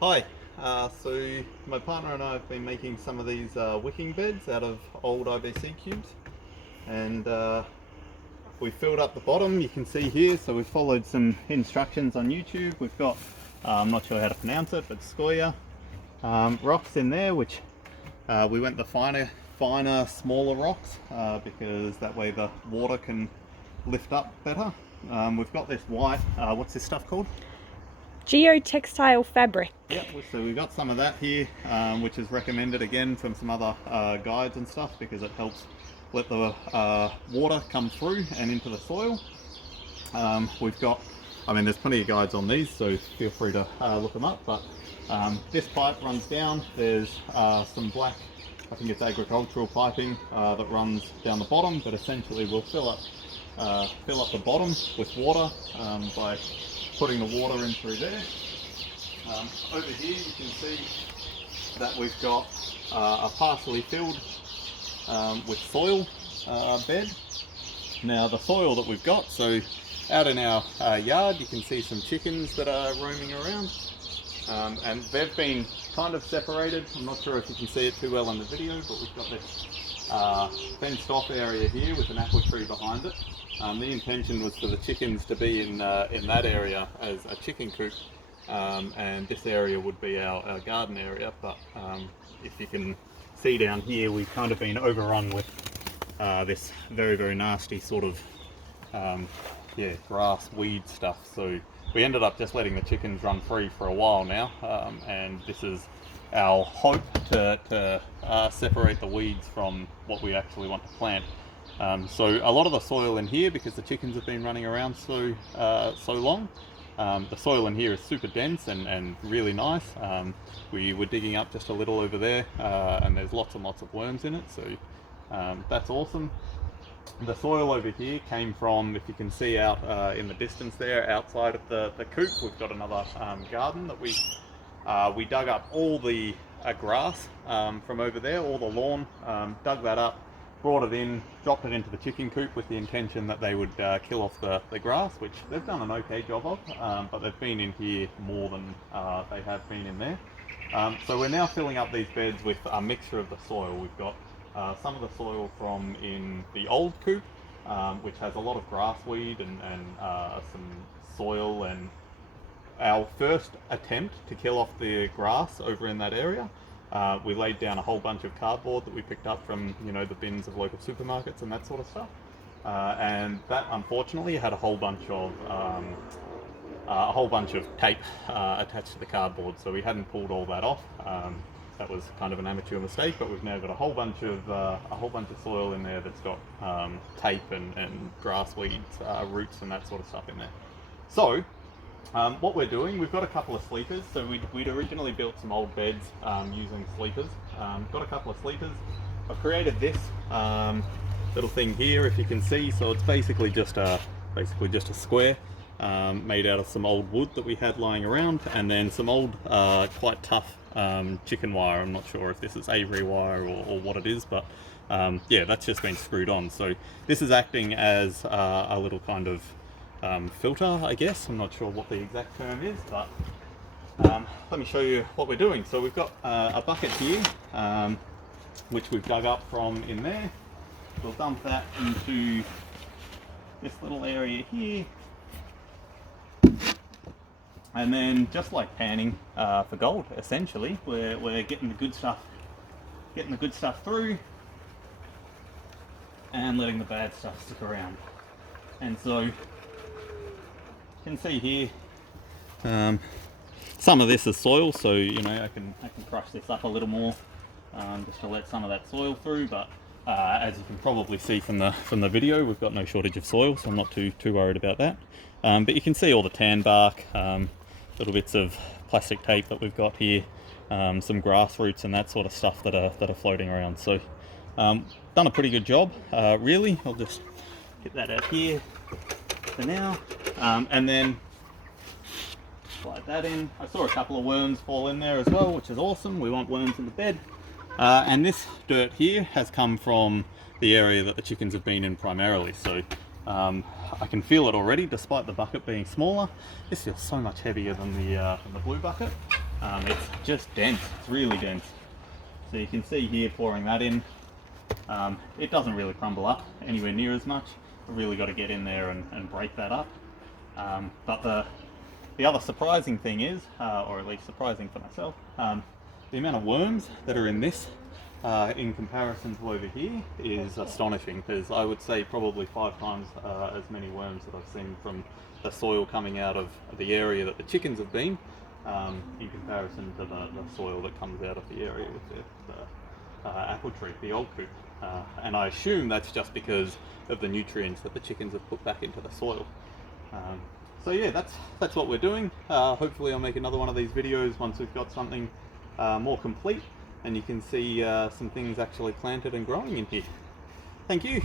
Hi, so my partner and I have been making some of these wicking beds out of old IBC cubes, and we filled up the bottom, you can see here. So we followed some instructions on YouTube. We've got, I'm not sure how to pronounce it, but scoria rocks in there, which we went the finer, smaller rocks because that way the water can lift up better. We've got this white, what's this stuff called? Geotextile fabric. Yep, so we've got some of that here, which is recommended again from some other guides and stuff, because it helps let the water come through and into the soil. We've got, I mean, there's plenty of guides on these, so feel free to look them up, but this pipe runs down. There's some black, I think it's agricultural piping that runs down the bottom, but essentially we'll fill up the bottom with water by putting the water in through there. Over here you can see that we've got a partially filled with soil bed. Now the soil that we've got, so out in our yard you can see some chickens that are roaming around, and they've been kind of separated. I'm not sure if you can see it too well in the video, but we've got this fenced off area here with an apple tree behind it. The intention was for the chickens to be in that area as a chicken coop, and this area would be our garden area, but if you can see down here, we've kind of been overrun with this very nasty sort of grass weed stuff. So we ended up just letting the chickens run free for a while now, and this is our hope to separate the weeds from what we actually want to plant. So a lot of the soil in here, because the chickens have been running around so long, the soil in here is super dense and really nice. We were digging up just a little over there, and there's lots and lots of worms in it, so that's awesome. The soil over here came from, if you can see out in the distance there, outside of the coop, we've got another garden that we dug up all the grass from over there, all the lawn, dug that up, brought it in, dropped it into the chicken coop with the intention that they would kill off the grass, which they've done an okay job of, but they've been in here more than they have been in there. So we're now filling up these beds with a mixture of the soil. We've got some of the soil from in the old coop, which has a lot of grassweed and some soil, and our first attempt to kill off the grass over in that area. We laid down a whole bunch of cardboard that we picked up from, you know, the bins of local supermarkets and that sort of stuff, and that unfortunately had a whole bunch of tape attached to the cardboard, so we hadn't pulled all that off. That was kind of an amateur mistake, but we've now got a whole bunch of soil in there that's got tape and grass weeds, roots and that sort of stuff in there. So what we're doing, we've got a couple of sleepers. So we'd originally built some old beds using sleepers. Got a couple of sleepers. I've created this little thing here, if you can see. So it's basically just a square made out of some old wood that we had lying around, and then some old quite tough chicken wire. I'm not sure if this is Avery wire or what it is, but yeah, that's just been screwed on. So this is acting as a little kind of filter, I guess. I'm not sure what the exact term is, but let me show you what we're doing. So we've got a bucket here, which we've dug up from in there. We'll dump that into this little area here, and then just like panning for gold, essentially, we're getting the good stuff through and letting the bad stuff stick around. And so you can see here, some of this is soil, so you know I can crush this up a little more just to let some of that soil through. But as you can probably see from the video, we've got no shortage of soil, so I'm not too worried about that. But you can see all the tan bark, little bits of plastic tape that we've got here, some grass roots and that sort of stuff that are floating around. So done a pretty good job, really. I'll just get that out here for now, and then slide that in. I saw a couple of worms fall in there as well, which is awesome. We want worms in the bed. And this dirt here has come from the area that the chickens have been in primarily. So I can feel it already, despite the bucket being smaller. This feels so much heavier than the blue bucket. It's just dense, it's really dense. So you can see here pouring that in, it doesn't really crumble up anywhere near as much. I've really got to get in there and break that up. But the other surprising thing is, or at least surprising for myself, the amount of worms that are in this in comparison to over here is astonishing, because I would say probably 5 times as many worms that I've seen from the soil coming out of the area that the chickens have been, in comparison to the soil that comes out of the area with the apple tree, the old coop. And I assume that's just because of the nutrients that the chickens have put back into the soil. So yeah, that's what we're doing. Hopefully I'll make another one of these videos once we've got something more complete and you can see some things actually planted and growing in here. Thank you.